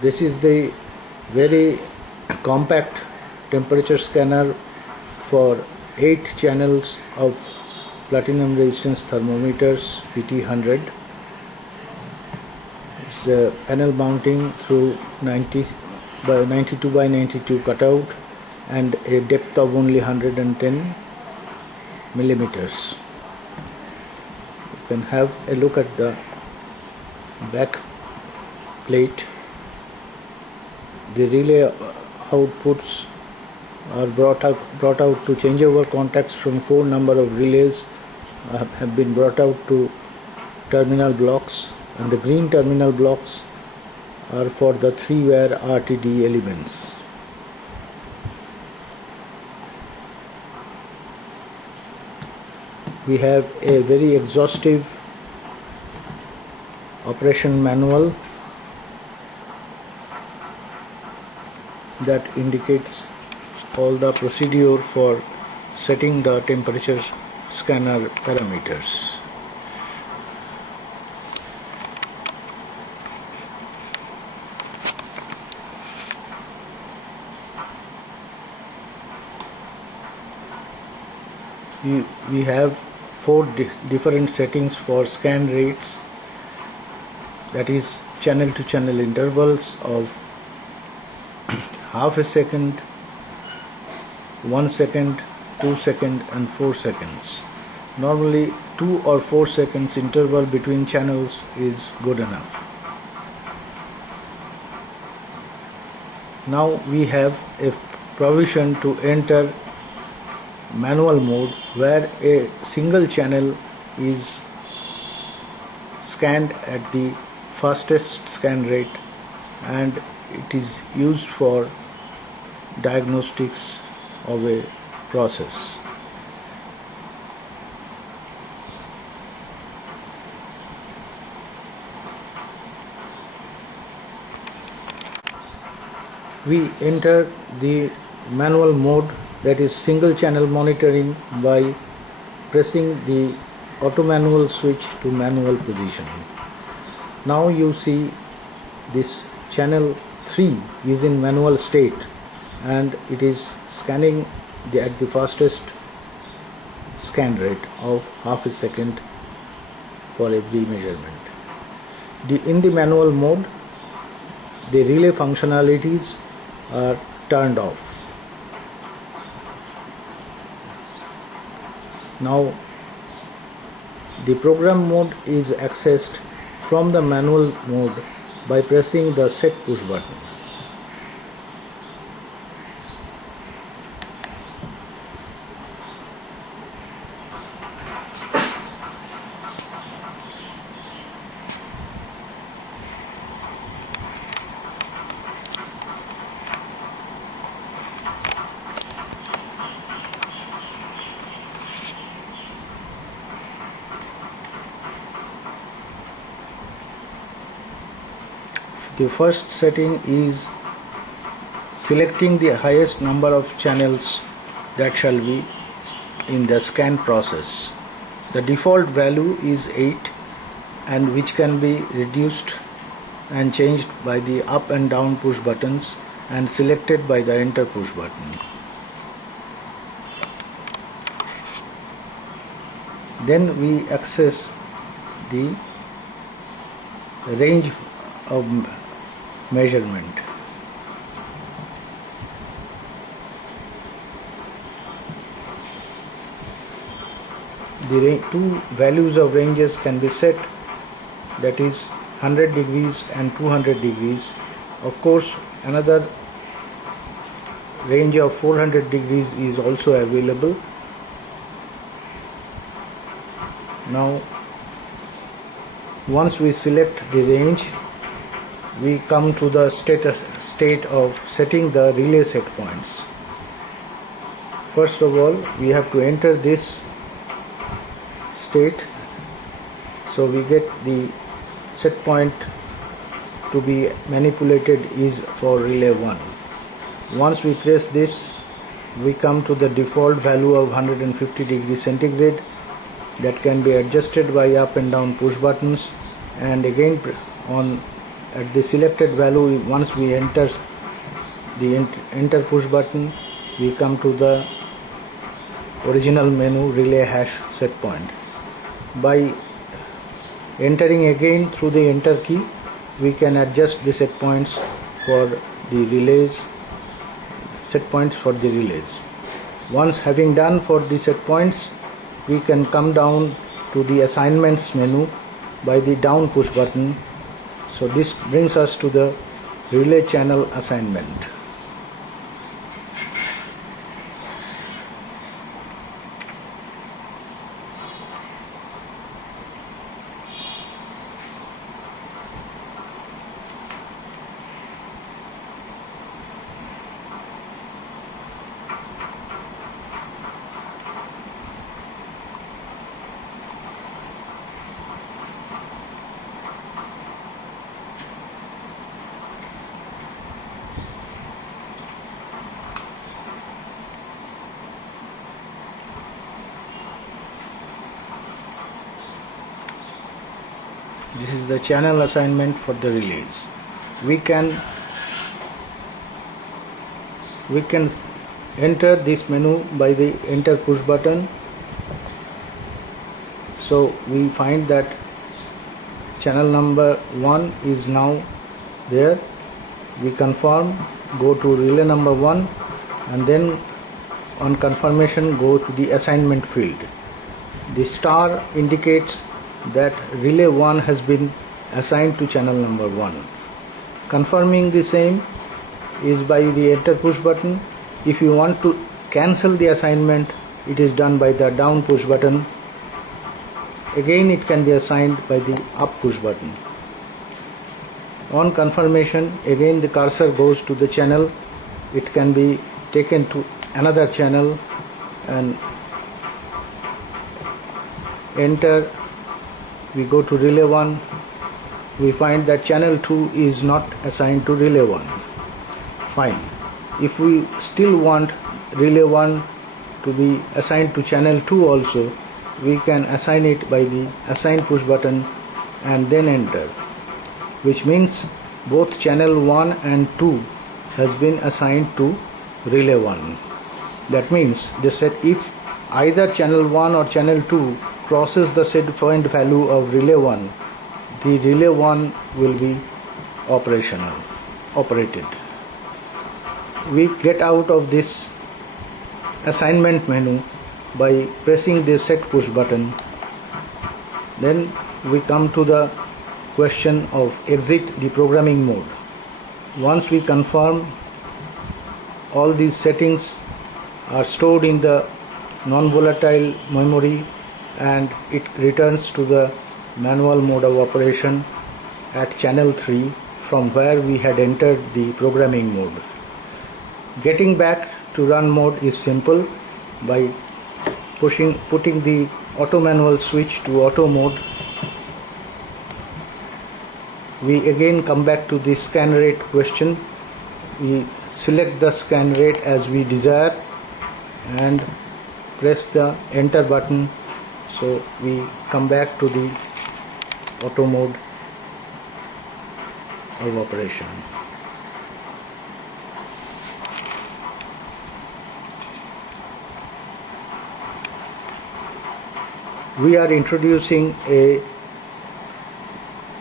This is the very compact temperature scanner for 8 channels of platinum resistance thermometers PT100. It's a panel mounting through 92 by 92 cutout and a depth of only 110 millimeters. You can have a look at the back plate. The relay outputs are brought out to changeover contacts from 4 number of relays have been brought out to terminal blocks, and the green terminal blocks are for the 3-wire RTD elements. We have a very exhaustive operation manual that indicates all the procedure for setting the temperature scanner parameters. We have 4 different settings for scan rates, that is channel to channel intervals of half a second, 1 second, 2 seconds and 4 seconds. Normally 2 or 4 seconds interval between channels is good enough. Now we have a provision to enter manual mode, where a single channel is scanned at the fastest scan rate, and it is used for diagnostics of a process. We enter the manual mode, that is single channel monitoring, by pressing the auto manual switch to manual positioning. Now you see this channel 3 is in manual state and it is scanning at the fastest scan rate of half a second for every measurement. In the manual mode, the relay functionalities are turned off. Now the program mode is accessed from the manual mode by pressing the set push button. The first setting is selecting the highest number of channels that shall be in the scan process. The default value is 8, and which can be reduced and changed by the up and down push buttons and selected by the enter push button. Then we access the range of measurement. The 2 values of ranges can be set, that is 100 degrees and 200 degrees. Of course, another range of 400 degrees is also available. Now once we select the range, we come to the state of setting the relay set points. First of all, we have to enter this state, so we get the set point to be manipulated is for relay 1. Once we press this, we come to the default value of 150 degrees centigrade that can be adjusted by up and down push buttons, and again on at the selected value, once we enter the enter push button, we come to the original menu relay hash set point. By entering again through the enter key, we can adjust the set points for the relays, Once having done for the set points, we can come down to the assignments menu by the down push button. So this brings us to the relay channel assignment. This is the channel assignment for the relays. We can enter this menu by the enter push button. So we find that channel number 1 is now there. We confirm, go to relay number 1, and then on confirmation go to the assignment field. The star indicates that relay 1 has been assigned to channel number 1. Confirming the same is by the enter push button. If you want to cancel the assignment, it is done by the down push button. Again, it can be assigned by the up push button. On confirmation, again the cursor goes to the channel. It can be taken to another channel and enter. We go to relay 1. We find that channel 2 is not assigned to relay 1. Fine. If we still want relay 1 to be assigned to channel 2 also, we can assign it by the assign push button and then enter, which means both channel 1 and 2 has been assigned to relay 1. That means they said if either channel 1 or channel 2 crosses the set point value of relay 1, the relay 1 will be operated. We get out of this assignment menu by pressing the set push button. Then we come to the question of exit the programming mode. Once we confirm, all these settings are stored in the non-volatile memory and it returns to the manual mode of operation at channel 3 from where we had entered the programming mode. Getting back to run mode is simple by putting the auto manual switch to auto mode. We again come back to the scan rate question. We select the scan rate as we desire and press the enter button. So we come back to the auto mode of operation. We are introducing a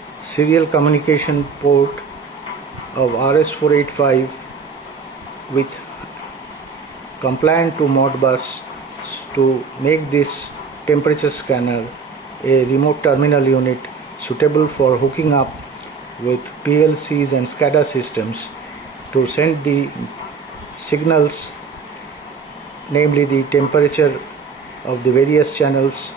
serial communication port of RS485 with compliant to Modbus to make this temperature scanner a remote terminal unit suitable for hooking up with PLCs and SCADA systems to send the signals, namely the temperature of the various channels,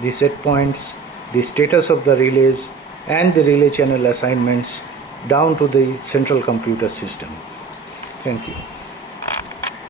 the set points, the status of the relays and the relay channel assignments down to the central computer system. Thank you.